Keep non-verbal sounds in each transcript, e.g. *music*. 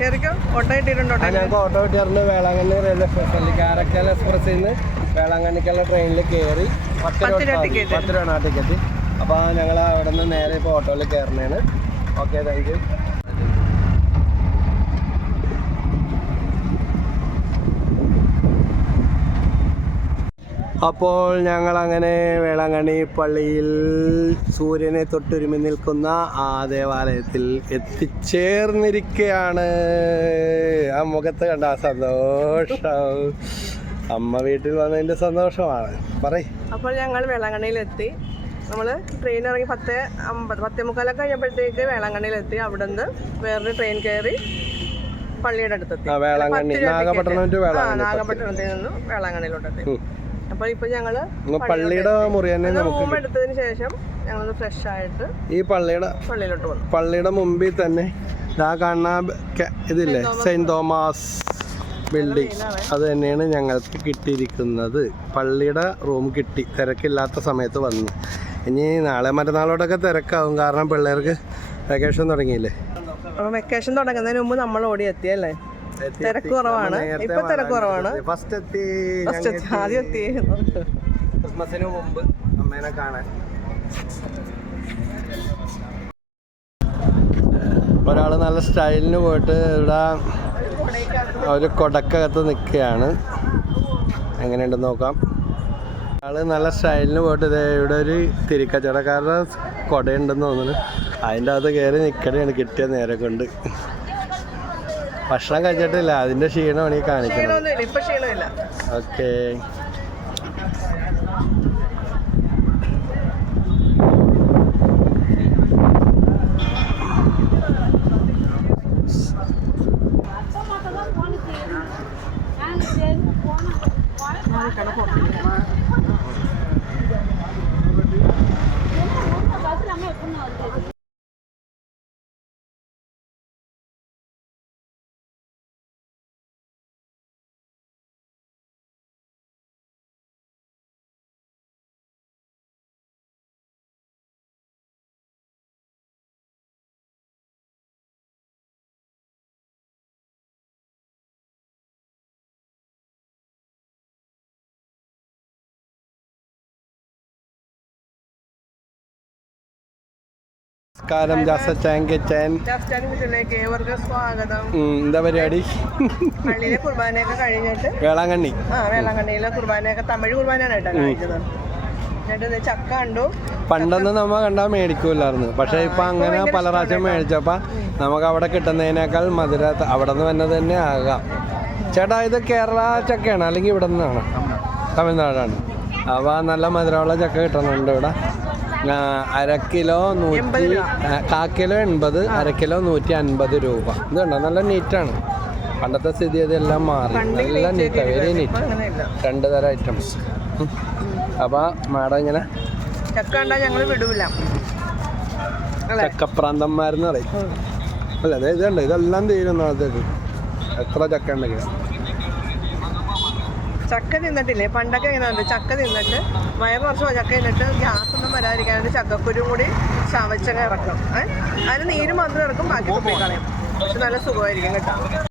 കയറിക്കോ? ഓട്ടോ കിട്ടിയിട്ടുണ്ടോ ഞങ്ങൾക്ക് ഓട്ടോ കിട്ടിയാറുണ്ട് വേളാങ്കണ്ണി റെയിൽവേ സ്റ്റേഷനിൽ കാരക്കൽ എക്സ്പ്രസ്സിൽ നിന്ന് വേളാങ്കണ്ണിക്കുള്ള ട്രെയിനിൽ കയറി പത്ത് രൂപ. പത്ത് രൂപ ടിക്കറ്റ് അപ്പോൾ ഞങ്ങൾ അവിടെ നിന്ന് നേരെ ഇപ്പോൾ ഓട്ടോയിൽ കയറുന്നതാണ് ഓക്കെ താങ്ക് യു അപ്പോൾ ഞങ്ങൾ അങ്ങനെ വേളാങ്കണ്ണി പള്ളിയിൽ സൂര്യനെ തൊട്ടുരുമി നിൽക്കുന്ന ആ ദേവാലയത്തിൽ എത്തിച്ചേർന്നിരിക്കുകയാണ് ആ മുഖത്ത് കണ്ട ആ സന്തോഷം. അമ്മ വീട്ടിൽ വന്നതിന്റെ സന്തോഷമാണ്. പറയ്. അപ്പോൾ ഞങ്ങൾ വേളാങ്കണ്ണിയിലെത്തി. നമ്മൾ ട്രെയിൻ ഇറങ്ങി പത്ത് അമ്പത് പത്തേ മുക്കാലൊക്കെ കഴിഞ്ഞപ്പോഴത്തേക്ക് വേളാങ്കണ്ണിയിലെത്തി. അവിടെ നിന്ന് വേറൊരു ട്രെയിൻ കയറി പള്ളിയുടെ അടുത്തെത്തി. നാഗപട്ടണത്തിൽ നിന്ന് വേളാങ്കണ്ണിയിലോട്ടെത്തി. പള്ളിയുടെ മുറി തന്നെ നമുക്ക് എടുത്തതിന് ശേഷം ഞങ്ങൾ ഫ്രഷ് ആയിട്ട് ഈ പള്ളിയുടെ പള്ളിയിലോട്ട് പള്ളിയുടെ മുമ്പിൽ തന്നെ ഇതാ കാണുന്ന ഇതില്ലേ? സെന്റ് തോമസ് ബിൽഡിംഗ് അത് തന്നെയാണ് ഞങ്ങൾക്ക് കിട്ടിയിരിക്കുന്നത്. പള്ളിയുടെ റൂം കിട്ടി. തിരക്കില്ലാത്ത സമയത്ത് വന്നു. ഇനി നാളെ മറ്റന്നാളോടൊക്കെ തിരക്കാവും. കാരണം പിള്ളേർക്ക് വെക്കേഷൻ തുടങ്ങിയില്ലേ? അപ്പോൾ വെക്കേഷൻ തുടങ്ങുന്നതിന് മുമ്പ് നമ്മൾ ഓടി എത്തിയല്ലേ? തിരക്ക് കുറവാണ് ഇപ്പൊ തിരക്ക് കുറവാണ് ഫസ്റ്റ് എത്തി ആദ്യം എത്തി. ക്രിസ്മസിന് മുമ്പ് അമ്മേനെ കാണാൻ. ഒരാൾ നല്ല സ്റ്റൈലിന് പോയിട്ട് ഇവിടെ ഒരു കൊടക്കകത്ത് നിൽക്കുകയാണ്. എങ്ങനെയുണ്ടെന്ന് നോക്കാം. ആൾ നല്ല സ്റ്റൈലിന് പോയിട്ട് ഇതേ ഇവിടെ ഒരു തിരിക്കച്ചവടക്കാരുടെ കൊടയുണ്ടെന്ന് തോന്നുന്നു. അതിന്റെ അകത്ത് കയറി നിൽക്കണയാണ് കിട്ടിയ നേരെ കൊണ്ട്. ഭക്ഷണം കഴിച്ചിട്ടില്ല. അതിന്റെ ക്ഷീണമാണ് ഈ കാണിക്കുന്നത്. ഓക്കെ. ഇപ്പൊ നമസ്കാരം ജാസ വീട്ടിലേക്ക് ഏവർക്ക് സ്വാഗതം. എന്താ പരിപാടി? പള്ളിയിലെ കുർബാനയൊക്കെ കഴിഞ്ഞിട്ട് വേളാങ്കണ്ണി. ആ വേളാങ്കണ്ണിയിലെ കുർബാനയൊക്കെ തമിഴ് കുർബാനയാണ് കേട്ടോ പണ്ടൊന്നും നമ്മ കണ്ടാ മേടിക്കൂലായിരുന്നു പക്ഷെ ഇപ്പൊ അങ്ങനെ പല പ്രാവശ്യം മേടിച്ചപ്പോ നമുക്ക് അവിടെ കിട്ടുന്നതിനേക്കാൾ മധുര അവിടെ നിന്ന് വന്നത് തന്നെ ആകാം. ചേട്ടാ ഇത് കേരള ചക്കയാണ്? അല്ലെങ്കിൽ ഇവിടെ നിന്നാണ് തമിഴ്നാടാണ്. അപ്പൊ നല്ല മധുരമുള്ള ചക്ക കിട്ടുന്നുണ്ട് ഇവിടെ. അര കിലോ നൂറ്റി കാ കിലോ എൺപത് അര കിലോ നൂറ്റി അൻപത് രൂപ. ഇത് കണ്ടോ? നല്ല നീറ്റാണ്. പണ്ടത്തെ സ്ഥിതി അതെല്ലാം മാറി. നല്ല നീറ്റാണ് വെരി നീറ്റ്. രണ്ട് തരം ഐറ്റംസ് അപ്പോൾ മാഡം ഇങ്ങനെ ചക്ക ഞങ്ങൾ വിടൂല. ചക്കപ്രാന്തന്മാരെന്ന് പറയും. അല്ല അതെ ഇതുണ്ട് ഇതെല്ലാം തീരും നാളത്തേക്ക് എത്ര ചക്ക ഉണ്ടെങ്കിൽ ചക്ക തിന്നിട്ടില്ലേ? പണ്ടൊക്കെ ഇങ്ങനെ ചക്ക തിന്നിട്ട് വയറ് കുറച്ച് ചക്ക തിന്നിട്ട് ഗ്യാസ് ഒന്നും വരാതിരിക്കാനായിട്ട് ചക്കക്കുരും കൂടി ചവച്ചങ്ങ ഇറക്കും. അതിന് നീര് മാത്രം ഇറക്കും ബാക്കി കളയും. പക്ഷെ നല്ല സുഖമായിരിക്കും കേട്ടോ.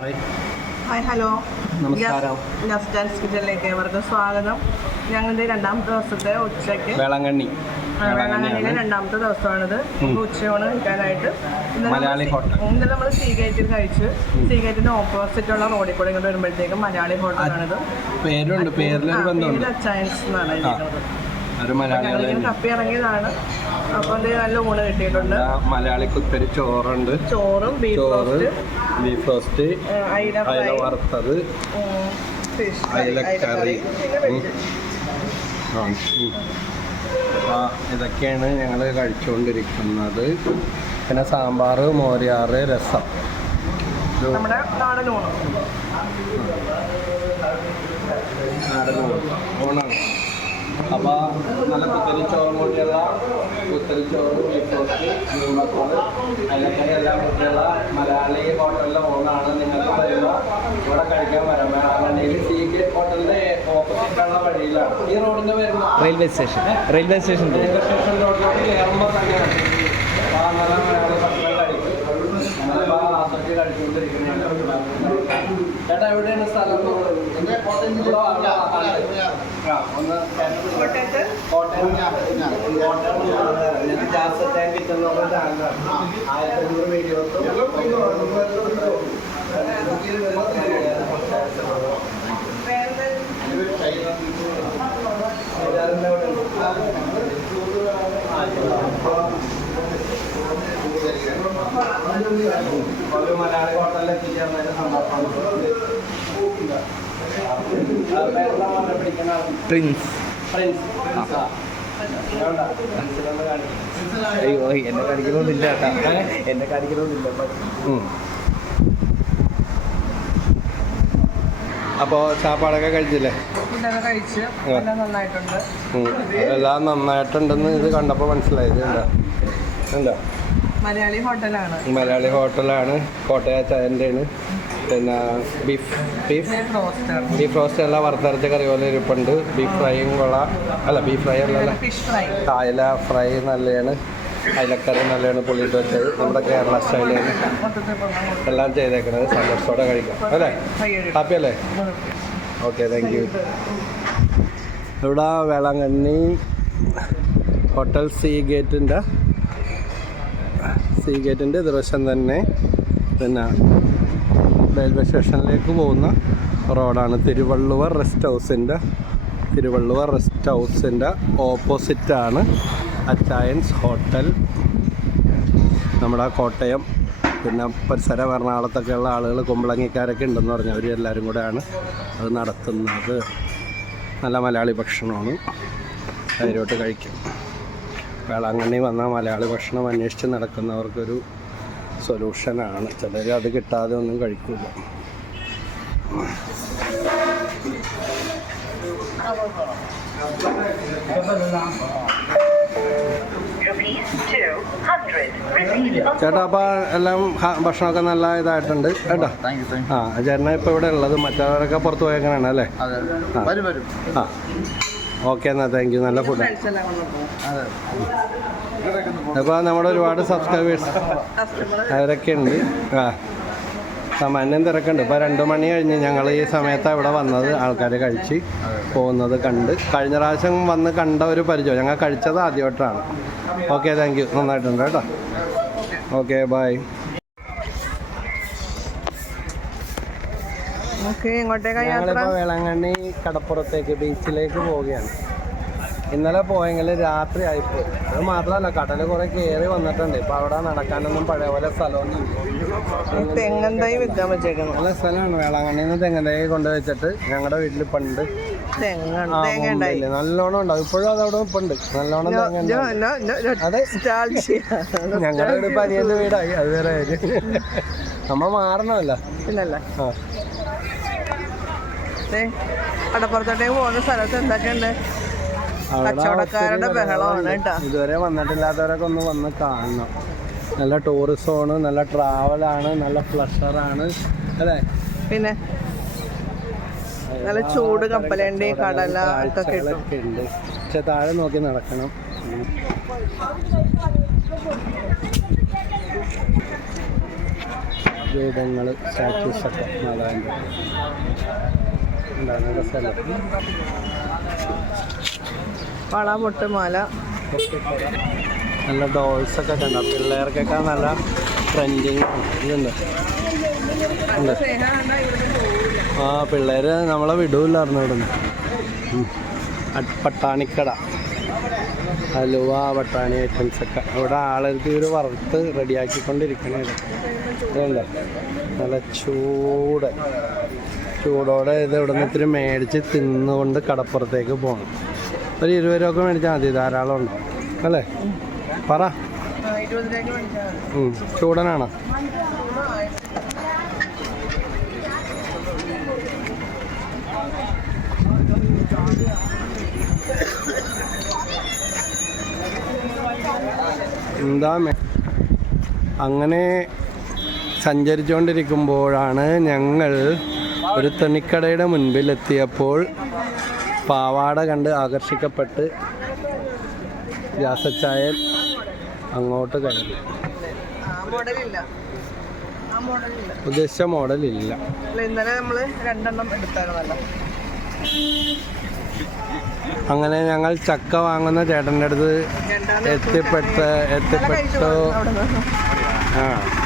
Hi hello. നമസ്കാരം. നസ്റ്റാൻസ് കിച്ചണിലേക്ക് ഏവർക്കും സ്വാഗതം. ഞങ്ങളുടെ രണ്ടാമത്തെ ദിവസത്തെ ഉച്ചയ്ക്ക് വേളാങ്കണ്ണി. വേളാങ്കണ്ണിയിലെ രണ്ടാമത്തെ ദിവസമാണിത്. ഉച്ചയോണ് കഴിക്കാനായിട്ട് ഇന്നലെ മലയാളി ഹോട്ടൽ. ഇന്നലെ നമ്മൾ സീ ഗേറ്റിൽ കഴിച്ച് സീ ഗേറ്റിന്റെ ഓപ്പോസിറ്റ് ഉള്ള റോഡിൽ കൂടെ ഇങ്ങോട്ട് വരുമ്പോഴത്തേക്കും മലയാളി ഹോട്ടലാണിത്. പേരുണ്ട്. പേരിലൊരു ബന്ധമുണ്ട്. അച്ചായൻസ് എന്നാണ് മലയാളി ഞങ്ങളിങ്ങനെ ഇറങ്ങിയതാണ്. അപ്പൊ നല്ല ഊണ് കിട്ടിയിട്ടുണ്ട്. മലയാളി കുത്തരി ചോറുണ്ട്. ചോറും ബീഫ് ചോറ് ബീഫ് ഫസ്റ്റ് അയില വറുത്തത്. അയിലക്കറി. ആ, ഇതൊക്കെയാണ് ഞങ്ങൾ കഴിച്ചുകൊണ്ടിരിക്കുന്നത് പിന്നെ സാമ്പാർ മോരിയാറ് രസം. ഓണാണ് നാടൻ. ഊണാണ്. അപ്പോൾ നല്ല കുത്തരിച്ചോറും കൂടിയുള്ള കുത്തരിച്ചോറ് ബീഫ് റോസ്റ്റ് മീൻപക്കോട് അതിനൊക്കെ എല്ലാം കൂട്ടിയുള്ള മലയാളി ഹോട്ടലിലെ ഊണാണ് നിങ്ങൾക്ക് വരുമ്പോൾ ഇവിടെ കഴിക്കാൻ വരാം വേളാങ്കണ്ണിയിൽ സി കെ ഹോട്ടലിന്റെ ഓപ്പോസിറ്റുള്ള വഴിയിലാണ്. ഈ റോഡിന്റെ വരുന്ന railway station. Railway station railway station റോഡിലോട്ട് കയറുമ്പോൾ തന്നെയാണ് അപ്പോൾ നല്ല മലയാളി ഭക്ഷണം കഴിക്കും. നമ്മളിപ്പോൾ ആസ്വദിച്ച് കഴിച്ചുകൊണ്ടിരിക്കുന്നതാണ്. ചേട്ടാ എവിടെയാണ് സ്ഥലം ഇവിടെ ആ, ആ, ഒന്ന് കോട്ടയത്ത് കോട്ടയം കോട്ടയം ഞാൻ ജാസ് ടാങ്ക് കിട്ടുന്ന ചാനലാണ് ആയിരത്തി അഞ്ഞൂറ് വീഡിയോസും ഒരു മലയാളി ഹോട്ടലിൽ എത്തിച്ചേർന്നതിന് സന്തോഷമാണ് പേരെന്താ പറഞ്ഞ പിടിക്കുന്ന ആൾ? പ്രിൻസ് അയ്യോ എന്നെ കടിക്കണമെന്നില്ല കേട്ടാ. എന്നെ കടിക്കണമെന്നില്ല അപ്പോൾ ചാപ്പാടൊക്കെ കഴിച്ചില്ലേ? എല്ലാം നന്നായിട്ടുണ്ടെന്ന് ഇത് കണ്ടപ്പോൾ മനസ്സിലായത് ഉണ്ടോ മലയാളി ഹോട്ടലാണ്. മലയാളി ഹോട്ടലാണ്. കോട്ടയ ചായന്റെയാണ് പിന്നെ ബീഫ് ബീഫ് ബീഫ് റോസ്റ്റ് എല്ലാം വറുത്തരച്ച കറി പോലെ ഇരിപ്പുണ്ട്. ബീഫ് ഫ്രൈയും കൊള്ളാം. അല്ല ബീഫ് ഫ്രൈ അല്ല അയല ഫ്രൈ നല്ലതാണ് അയലക്കറി നല്ലതാണ് പുള്ളിയിട്ട് വെച്ചത്. നമ്മുടെ കേരള സ്റ്റൈലാണ്. എല്ലാം ചെയ്തേക്കുന്നത് സന്തോഷത്തോടെ കഴിക്കാം. അല്ലേ? ഹാപ്പി അല്ലേ? ഓക്കെ താങ്ക് യു ഇവിടെ വേളാങ്കണ്ണി ഹോട്ടൽ സീ ഗേറ്റിന്റെ സീ ഗേറ്റിന്റെ ദിവസം തന്നെ. പിന്നെ റെയിൽവേ സ്റ്റേഷനിലേക്ക് പോകുന്ന റോഡാണ് തിരുവള്ളുവർ റെസ്റ്റ് ഹൗസിന്റെ തിരുവള്ളുവർ റെസ്റ്റ് ഹൗസിന്റെ ഓപ്പോസിറ്റാണ് അച്ചായൻസ് ഹോട്ടൽ. നമ്മുടെ കോട്ടയം പിന്നെ പരിസര എറണാകുളത്തൊക്കെയുള്ള ആളുകൾ കുമ്പളങ്ങിക്കാരൊക്കെ ഉണ്ടെന്ന് പറഞ്ഞു അവർ എല്ലാവരും കൂടെയാണ് അത് നടത്തുന്നത്. നല്ല മലയാളി ഭക്ഷണമാണ്. അതിലോട്ട് കഴിക്കും. വേളാങ്കണ്ണി വന്ന മലയാളി ഭക്ഷണം അന്വേഷിച്ച് നടക്കുന്നവർക്കൊരു സൊല്യൂഷനാണ് ചിലർ അത് കിട്ടാതെ ഒന്നും കഴിക്കില്ല rupees 200. Receipt of ചേട്ടാ അപ്പോൾ എല്ലാം ഭക്ഷണമൊക്കെ നല്ല ഇതായിട്ടുണ്ട്. കേട്ടോ? ആ ചേട്ടനാ ഇപ്പോൾ ഇവിടെ ഉള്ളത്. മറ്റവരൊക്കെ പുറത്ത് പോയേക്കണാണ് അല്ലേ? ആ. ഓക്കെ എന്നാൽ താങ്ക് യു നല്ല ഫുഡ് അപ്പോൾ നമ്മുടെ ഒരുപാട് സബ്സ്ക്രൈബേഴ്സ് അവരൊക്കെ ഉണ്ട് ആ സാമാന്യം തിരക്കുണ്ട്. ഇപ്പോൾ രണ്ട് മണി കഴിഞ്ഞ് ഞങ്ങൾ ഈ സമയത്താണ് ഇവിടെ വന്നത് ആൾക്കാർ കഴിച്ച് പോകുന്നത് കണ്ട്. കഴിഞ്ഞ പ്രാവശ്യം വന്ന് കണ്ട ഒരു പരിചയം. ഞങ്ങൾ കഴിച്ചത് ആദ്യമായിട്ടാണ്. ഓക്കെ താങ്ക് യു നന്നായിട്ടുണ്ട് കേട്ടോ. ഓക്കെ ബായ് ഞങ്ങളിപ്പോൾ വേളാങ്കണ്ണി കടപ്പുറത്തേക്ക് ബീച്ചിലേക്ക് പോവുകയാണ്. ഇന്നലെ പോയെങ്കിൽ രാത്രി ആയിപ്പോയി. അത് മാത്രമല്ല കടൽ കുറെ കയറി വന്നിട്ടുണ്ട്. ഇപ്പൊ അവിടെ നടക്കാനൊന്നും പഴയ പോലെ സ്ഥലമൊന്നും തെങ്ങന്തൈ വിൽക്കാൻ വെച്ചേക്കുന്നു നല്ല സ്ഥലമാണ്. വേളാങ്കണ്ണിയിൽ നിന്ന് കൊണ്ട് വെച്ചിട്ട് ഞങ്ങളുടെ വീട്ടിൽ പണ്ട് നല്ലോണം ഉണ്ടാവും. ഇപ്പോഴും അത് അവിടെ ഉണ്ട് നല്ലോണം. അതെ. *laughs* ഞങ്ങളുടെ വീട് പനിയന്റെ വീടായി. അത് വേറെ നമ്മ മാറണമല്ല. ആ. കടപ്പുറത്തോട്ടേക്ക് പോകുന്ന സ്ഥലത്ത് എന്തൊക്കെയുണ്ട്? കച്ചവടക്കാരുടെ ബഹളമാണ്. ഇതുവരെ വന്നിട്ടില്ലാത്തവരൊക്കെ ഒന്ന് വന്ന് കാണണം. നല്ല ടൂറിസമാണ് നല്ല ട്രാവൽ ആണ് നല്ല പ്ലഷറാണ് അല്ലേ? പിന്നെ നല്ല ചൂട് കപ്പലുണ്ട് കടല ഒക്കെ ഉണ്ട്. പക്ഷെ താഴെ നോക്കി നടക്കണം. രൂപങ്ങൾ രൂപങ്ങൾ സ്റ്റാച്യൂസ് ഒക്കെ. രസമല്ലേ വള മുട്ട് മാല നല്ല ഡോൾസ് ഒക്കെ കണ്ട? പിള്ളേർക്കൊക്കെ നല്ല ട്രെൻഡിങ് ഇതുണ്ട്. ആ പിള്ളേര് നമ്മളെ വിടൂല്ലായിരുന്നു ഇവിടുന്ന്. പട്ടാണിക്കട. ഹലുവ പട്ടാണി ഐറ്റംസ് ഒക്കെ. ഇവിടെ ആളെടുത്ത് ഇവർ വറുത്ത് റെഡിയാക്കിക്കൊണ്ടിരിക്കണേ ഇതുണ്ട്. നല്ല ചൂട്. ചൂടോടെ ഇത് ഇവിടെ നിന്ന് ഇത്തിരി മേടിച്ച് തിന്നുകൊണ്ട് കടപ്പുറത്തേക്ക് പോകണം. ഒരു ഇരുപത് രൂപ മേടിച്ചാൽ മതി ധാരാളം ഉണ്ടാവും. അല്ലേ? പറ. ചൂടനാണോ? എന്താ അങ്ങനെ സഞ്ചരിച്ചുകൊണ്ടിരിക്കുമ്പോഴാണ് ഞങ്ങൾ ഒരു തുണിക്കടയുടെ മുൻപിലെത്തിയപ്പോൾ പാവാട കണ്ട് ആകർഷിക്കപ്പെട്ട് വ്യാസച്ചായൻ അങ്ങോട്ട് കയറി. മോഡലില്ല ഉദ്ദേശിച്ച മോഡൽ ഇല്ല ഇന്നലെ നമ്മൾ രണ്ടെണ്ണം എടുത്തായിരുന്നല്ലോ. അങ്ങനെ ഞങ്ങൾ ചക്ക വാങ്ങുന്ന ചേട്ടന്റെ അടുത്ത് എത്തിപ്പെട്ട എത്തിപ്പെട്ട്? ആ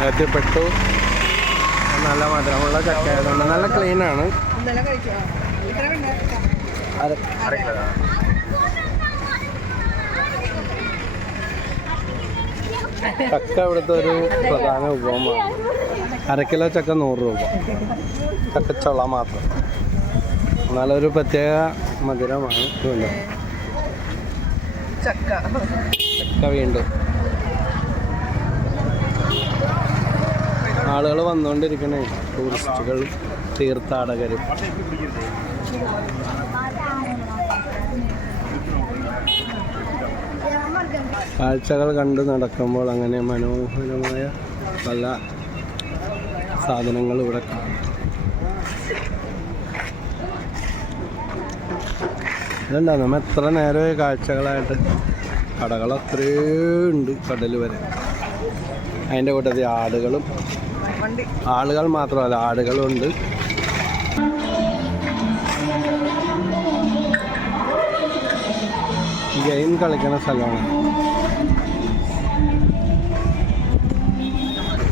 എത്തിപ്പെട്ടു. നല്ല മധുരമുള്ള ചക്ക ആയതുകൊണ്ട് നല്ല ക്ലീൻ ആണ്. ചക്ക ഇവിടുത്തെ ഒരു പ്രധാന വിഭവമാണ് അരക്കിലോ കിലോ ചക്ക നൂറ് രൂപ. ചക്കച്ചുള മാത്രം. നല്ലൊരു പ്രത്യേക മധുരമാണ് ചക്ക. ചക്ക വീണ്ടും. ആളുകൾ വന്നുകൊണ്ടിരിക്കണേ ടൂറിസ്റ്റുകൾ തീർത്ഥാടകരും. കാഴ്ചകൾ കണ്ട് നടക്കുമ്പോൾ അങ്ങനെ മനോഹരമായ പല സാധനങ്ങൾ ഇവിടെ കാണാം. നമ്മൾ എത്ര നേരമായി കാഴ്ചകളായിട്ട് കടകൾ ഉണ്ട് കടൽ വരെ. അതിന്റെ കൂട്ടത്തിൽ ആടുകളും ആളുകൾ മാത്രമല്ല ആടുകളുണ്ട്. ഗെയിം കളിക്കുന്ന സ്ഥലമാണ്.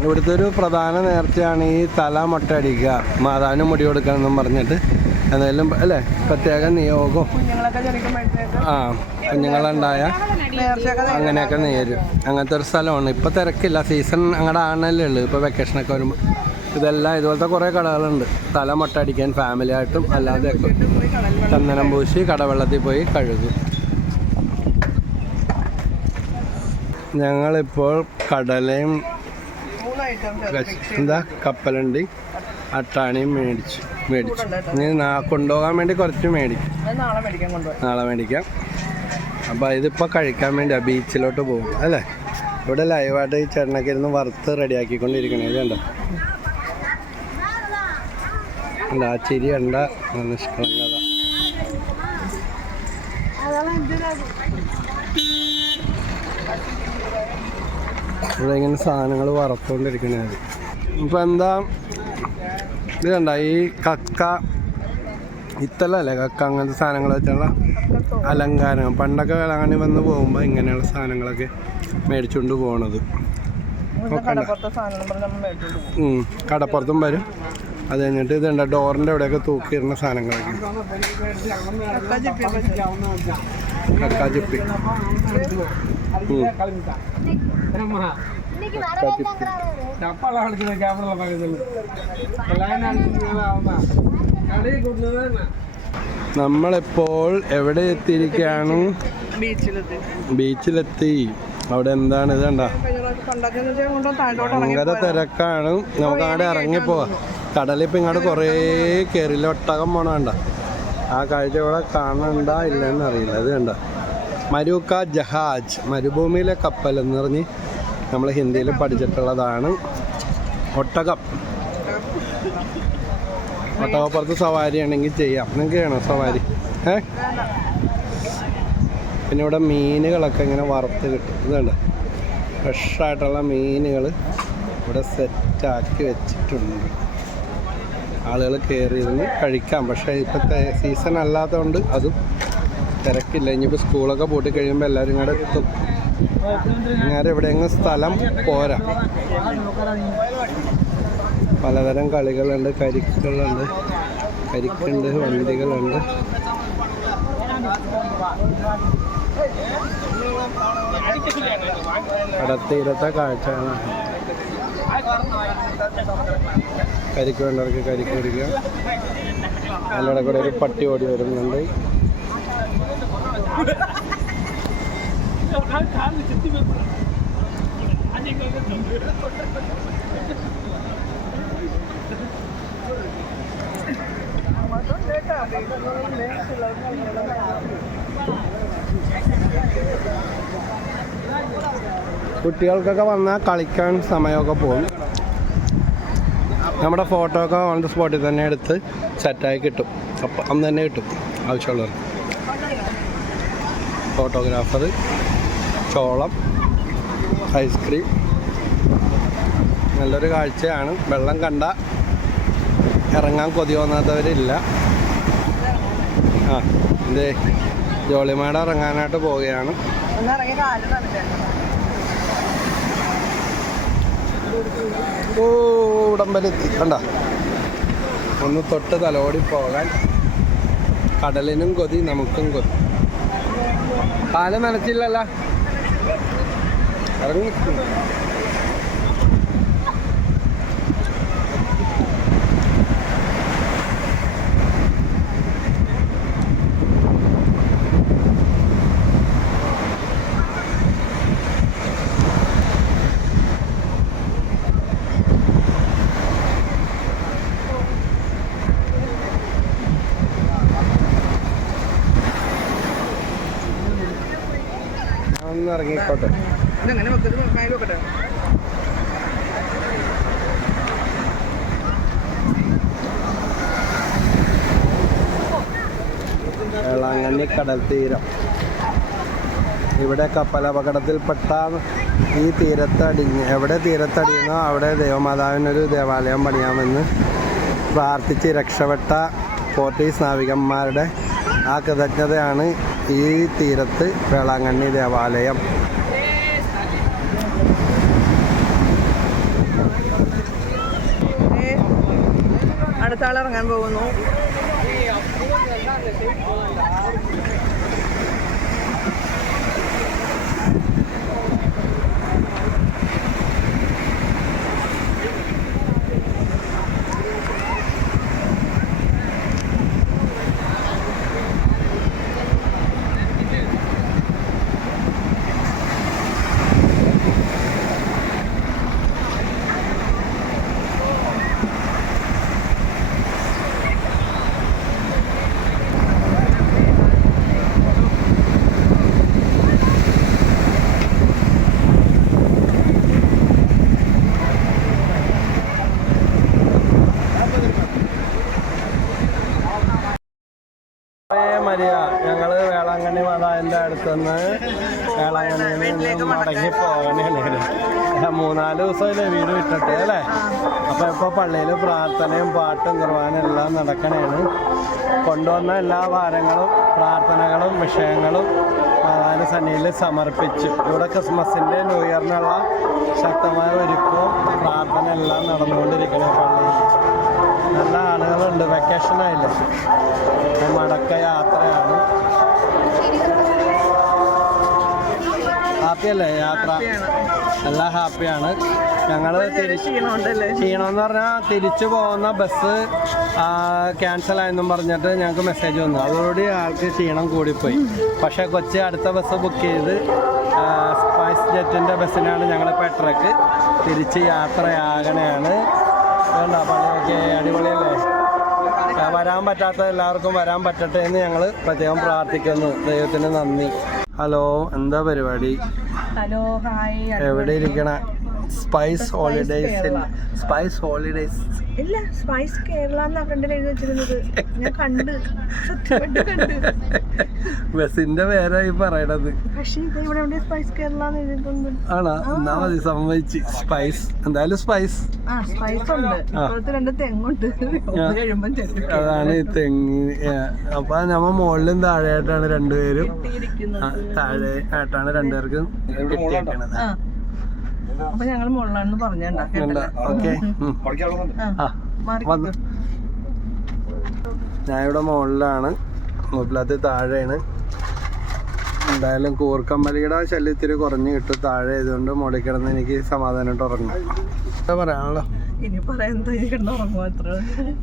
ഇവിടുത്തെ ഒരു പ്രധാന നേർച്ചയാണ് ഈ തല മൊട്ടടിക്കുക മാതാവിന് മുടി കൊടുക്കണം എന്നും പറഞ്ഞിട്ട്. എന്തായാലും അല്ലേ? പ്രത്യേക നിയോഗം. ആ. കുഞ്ഞുങ്ങളുണ്ടായ അങ്ങനെയൊക്കെ നേരും. അങ്ങനത്തെ ഒരു സ്ഥലമാണ്. ഇപ്പം തിരക്കില്ല. സീസൺ അങ്ങോട്ട് ആണല്ലേ ഉള്ളു. ഇപ്പോൾ വെക്കേഷനൊക്കെ വരുമ്പോൾ ഇതെല്ലാം ഇതുപോലത്തെ കുറേ കടകളുണ്ട്. തല മൊട്ടടിക്കാൻ ഫാമിലി ആയിട്ടും അല്ലാതെയൊക്കെ. ചന്ദനം പൂശി കടവെള്ളത്തിൽ പോയി കഴുകും. ഞങ്ങളിപ്പോൾ കടലയും എന്താ? കപ്പലണ്ടി അട്ടാണിയും മേടിച്ചു മേടിച്ചു. ഇനി കൊണ്ടുപോകാൻ വേണ്ടി കുറച്ച് മേടിക്കും. നാളെ മേടിക്കാം. അപ്പോൾ ഇതിപ്പോൾ കഴിക്കാൻ വേണ്ടി ബീച്ചിലോട്ട് പോകും അല്ലേ? ഇവിടെ ലൈവായിട്ട് ഈ ചേട്ടനൊക്കെ ഇരുന്ന് വറുത്ത് റെഡിയാക്കിക്കൊണ്ടിരിക്കണേ ഇത് കണ്ടോ? അല്ല ആ ചിരി കണ്ട നിഷ്കളങ്കത ഇവിടെ ഇങ്ങനെ സാധനങ്ങൾ വറുത്തുകൊണ്ടിരിക്കണേ ഇപ്പം എന്താ ഇത് കണ്ട? ഈ കക്ക ഇത്തലല്ലേ? കക്ക അങ്ങനത്തെ സാധനങ്ങൾ വെച്ചുള്ള അലങ്കാരങ്ങൾ. പണ്ടൊക്കെ വേളാങ്കണ്ണി വന്ന് പോകുമ്പോൾ ഇങ്ങനെയുള്ള സാധനങ്ങളൊക്കെ മേടിച്ചുകൊണ്ട് പോണത്. ഇവിടുത്തെ കടപ്പുറത്തെ വരും. അത് കഴിഞ്ഞിട്ട് ഇതുണ്ട് ഡോറിന്റെ അവിടെയൊക്കെ തൂക്കിയിരുന്ന സാധനങ്ങളൊക്കെ. ചക്ക ചിപ്പിയൊക്കെ നമ്മളിപ്പോൾ എവിടെ എത്തിയിരിക്കുകയാണ് ബീച്ചിലെത്തി. അവിടെ എന്താണ് ഇത് കണ്ട? ഭയങ്കര തിരക്കാണ്. നമുക്ക് അവിടെ ഇറങ്ങിപ്പോവാ. കടലിപ്പോൾ ഇങ്ങോട്ട് കുറേ കെറിലൊട്ടകം പോണണ്ട ആ കാഴ്ച ഇവിടെ കാണണ്ട ഇല്ലെന്ന് അറിയില്ല. ഇത് കണ്ട? മരൂക്ക ജഹാജ്. മരുഭൂമിയിലെ കപ്പൽ എന്ന് പറഞ്ഞ് നമ്മൾ ഹിന്ദിയിൽ പഠിച്ചിട്ടുള്ളതാണ്. ഒട്ടകം. ഒട്ടകപ്പുറത്ത് സവാരി ആണെങ്കിൽ ചെയ്യാം. നിങ്ങൾക്ക് ചെയ്യണോ സവാരി? ഏ? പിന്നെ ഇവിടെ മീനുകളൊക്കെ ഇങ്ങനെ വറുത്ത് കിട്ടും. ഇതുണ്ട് ഫ്രഷായിട്ടുള്ള മീനുകൾ ഇവിടെ സെറ്റാക്കി വെച്ചിട്ടുണ്ട്. ആളുകൾ കയറി ഇരുന്ന് കഴിക്കാം. പക്ഷേ ഇപ്പോഴത്തെ സീസൺ അല്ലാത്തതുകൊണ്ട് അതും തിരക്കില്ല. ഇനിയിപ്പോൾ സ്കൂളൊക്കെ പൂട്ടി കഴിയുമ്പോൾ എല്ലാവരും കൂടെ എത്തും. ഞാൻ എവിടെയെങ്കിലും സ്ഥലം പോരാ. പലതരം കളികളുണ്ട് കരിക്കുകളുണ്ട് കരിക്കുണ്ട് വണ്ടികളുണ്ട്. കടത്തീരത്തെ കാഴ്ചയാണ് കരിക്ക് വേണ്ടവർക്ക് കരിക്ക് പിടിക്കുക അതിന്റെ കൂടെ ഒരു പട്ടി ഓടി വരുന്നുണ്ട്. കുട്ടികൾക്കൊക്കെ വന്നാൽ കളിക്കാൻ സമയമൊക്കെ പോകും. നമ്മുടെ ഫോട്ടോ ഒക്കെ ഓൺ ദി സ്പോട്ടിൽ തന്നെ എടുത്ത് സെറ്റായി കിട്ടും. അപ്പം അന്ന് തന്നെ കിട്ടും ആവശ്യമുള്ളവർ ഫോട്ടോഗ്രാഫർ ചോളം ഐസ്ക്രീം നല്ലൊരു കാഴ്ചയാണ്. വെള്ളം കണ്ട ഇറങ്ങാൻ കൊതി ആ ജോളിമാട ഇറങ്ങാനായിട്ട് പോവുകയാണ്. ഓ ഉടമ്പലെത്തി. കണ്ട? ഒന്ന് തൊട്ട് തലോടി പോകാൻ കടലിനും കൊതി നമുക്കും കൊതി. കാൽ നനച്ചില്ലല്ല. ഇറങ്ങി ഒന്ന് ഇറങ്ങിക്കോട്ടെ വേളാങ്കണ്ണി കടൽ തീരം. ഇവിടെ കപ്പലപകടത്തിൽപ്പെട്ട ഈ തീരത്തടിഞ്ഞ്. എവിടെ തീരത്തടിയുന്നോ അവിടെ ദേവമാതാവിനൊരു ദേവാലയം പണിയാമെന്ന് പ്രാർത്ഥിച്ച് രക്ഷപ്പെട്ട പോർട്ടീസ് നാവികന്മാരുടെ ആ കൃതജ്ഞതയാണ് ഈ തീരത്ത് വേളാങ്കണ്ണി ദേവാലയം. അടുത്താളിറങ്ങാൻ പോകുന്നു ഏ മരിയ ഞങ്ങൾ വേളാങ്കണ്ണി മാതാവിന്റെ അടുത്തുനിന്ന് നിന്ന് മടങ്ങി പോകണേ മൂന്നാൽ ദിവസമല്ലേ വീട് വിട്ടിട്ട് അല്ലേ? അപ്പൊ ഇപ്പൊ പള്ളിയിൽ പ്രാർത്ഥനയും പാട്ടും കുർബാനും എല്ലാം നടക്കണേണ്. കൊണ്ടുവന്ന എല്ലാ ഭാരങ്ങളും പ്രാർത്ഥനകളും വിഷയങ്ങളും മാതാവിന്റെ സന്നിധിയിൽ സമർപ്പിച്ചു ഇവിടെ ക്രിസ്മസിന്റെ ന്യൂ ഇയറിനുള്ള ശക്തമായ ഒരുക്കവും പ്രാർത്ഥന എല്ലാം നടന്നുകൊണ്ടിരിക്കുന്നു പള്ളിയിൽ. നല്ല ആളുകളുണ്ട്. വെക്കേഷൻ ആയില്ലേ ഇപ്പൊ മടക്ക യാത്രയാണ് ഹാപ്പി അല്ലേ യാത്ര എല്ലാം ഹാപ്പിയാണ്. ഞങ്ങൾ ക്ഷീണമെന്ന് പറഞ്ഞാൽ തിരിച്ചു പോകുന്ന ബസ് ക്യാൻസൽ ആയെന്നും പറഞ്ഞിട്ട് ഞങ്ങൾക്ക് മെസ്സേജ് വന്നു. അതോടുകൂടി ആൾക്ക് ക്ഷീണം കൂടിപ്പോയി. പക്ഷേ കൊച്ചി അടുത്ത ബസ് ബുക്ക് ചെയ്ത് സ്പൈസ് ജെറ്റിന്റെ ബസ്സിനാണ് ഞങ്ങൾ പെട്രക്ക് തിരിച്ച് യാത്രയാകണയാണ്. വേണ്ട പണിയൊക്കെ അടിപൊളിയല്ലേ? വരാൻ പറ്റാത്ത എല്ലാവർക്കും വരാൻ പറ്റട്ടെ എന്ന് ഞങ്ങൾ പ്രത്യേകം പ്രാർത്ഥിക്കുന്നു. ദൈവത്തിന് നന്ദി. ഹലോ എന്താ പരിപാടി? ഹലോ ഹായ് എവിടെ ഇരിക്കണ സ്പൈസ് ഹോളിഡേയ്സ് സ്പൈസ് ഹോളിഡേസ് ഇല്ല. സ്പൈസ് കേരള എന്ന ഫ്രണ്ടിൽ എഴുതി വെച്ചിരുന്നത് ഞാൻ കണ്ട്. സത്യമായിട്ട് കണ്ട്. ബസ്സിന്റെ പേരായി പറയണത്. പക്ഷേ ഇത് ഇവിടെ എവിടെ സ്പൈസ് കേരള എന്ന് എഴുതിയിട്ടുണ്ട്. ആണോ? എന്നാ മതി സമ്മതിച്ച് സ്പൈസ് എന്തായാലും സ്പൈസ് ആ സ്പൈസ് ഉണ്ട്. ഇപ്പോഴത്തെ രണ്ട് തെങ്ങുണ്ട്. അതാണ് ഈ തെങ്ങ്. അപ്പൊ നമ്മ മുകളിലും താഴെയായിട്ടാണ് രണ്ടുപേരും. താഴെ ആയിട്ടാണ് രണ്ടുപേർക്കും കിട്ടിയേക്കണത്. ആ. അപ്പൊ ഞങ്ങൾ മുകളിലാണെന്ന് പറഞ്ഞാ ഓക്കെ. ആ മാറി വന്ന്. ഞാൻ ഇവിടെ മുകളിലാണ്. മുപ്പിലാത്തി താഴെയാണ്. എന്തായാലും കൂർക്കമ്പലിയുടെ ശല്യത്തിരി കുറഞ്ഞു കിട്ടും. താഴെ ആയതുകൊണ്ട് മുകളിൽ കിടന്ന് എനിക്ക് സമാധാനമായിട്ട് ഉറങ്ങും. എന്താ ഉറങ്ങുമോ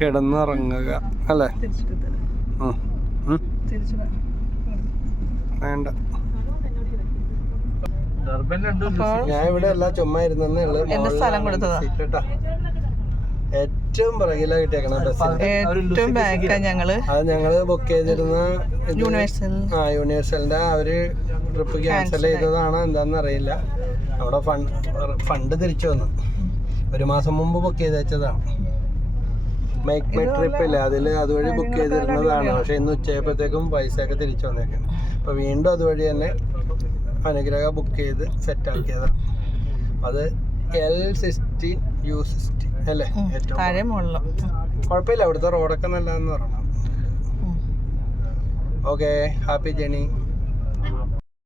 കിടന്നുറങ്ങുക അല്ലേ. വേണ്ട. ഞാൻ ഇവിടെ എല്ലാം ചുമ്മാ ഇരുന്നേ ഉള്ളു. എന്റെ സ്ഥലം കൊടുത്തതാ. കേട്ടാ ഏറ്റവും പിറകിലാ കിട്ടിയേക്കണ ബസ്സിൽ ഏറ്റവും ബാക്കാ ഞങ്ങൾ. അത് ഞങ്ങൾ ബുക്ക് ചെയ്തിരുന്ന യൂണിവേഴ്സൽ ആ യൂണിവേഴ്സലിന്റെ അവർ ട്രിപ്പ് ക്യാൻസൽ ചെയ്തതാണ് എന്താന്ന് അറിയില്ല. അവിടെ ഫണ്ട് ഫണ്ട് തിരിച്ചു വന്നു. ഒരു മാസം മുമ്പ് ബുക്ക് ചെയ്ത് വെച്ചതാണ്. മേക്ക് മൈ ട്രിപ്പ് ഇല്ല? അതിൽ അതുവഴി ബുക്ക് ചെയ്തിരുന്നതാണ്. പക്ഷെ ഇന്ന് ഉച്ചയപ്പോഴത്തേക്കും പൈസ ഒക്കെ തിരിച്ചു വന്നേക്കാണ്. അപ്പൊ വീണ്ടും അതുവഴി തന്നെ അനുഗ്രഹ ബുക്ക് ചെയ്ത് സെറ്റ് ആക്കിയതാണ് അത് എൽ സിക്സ്റ്റീൻ യു സിക്സ്റ്റീൻ അല്ലേ? ഏറ്റവും കുഴപ്പമില്ല അവിടുത്തെ റോഡൊക്കെ നല്ലതെന്ന് പറഞ്ഞു. Okay happy journey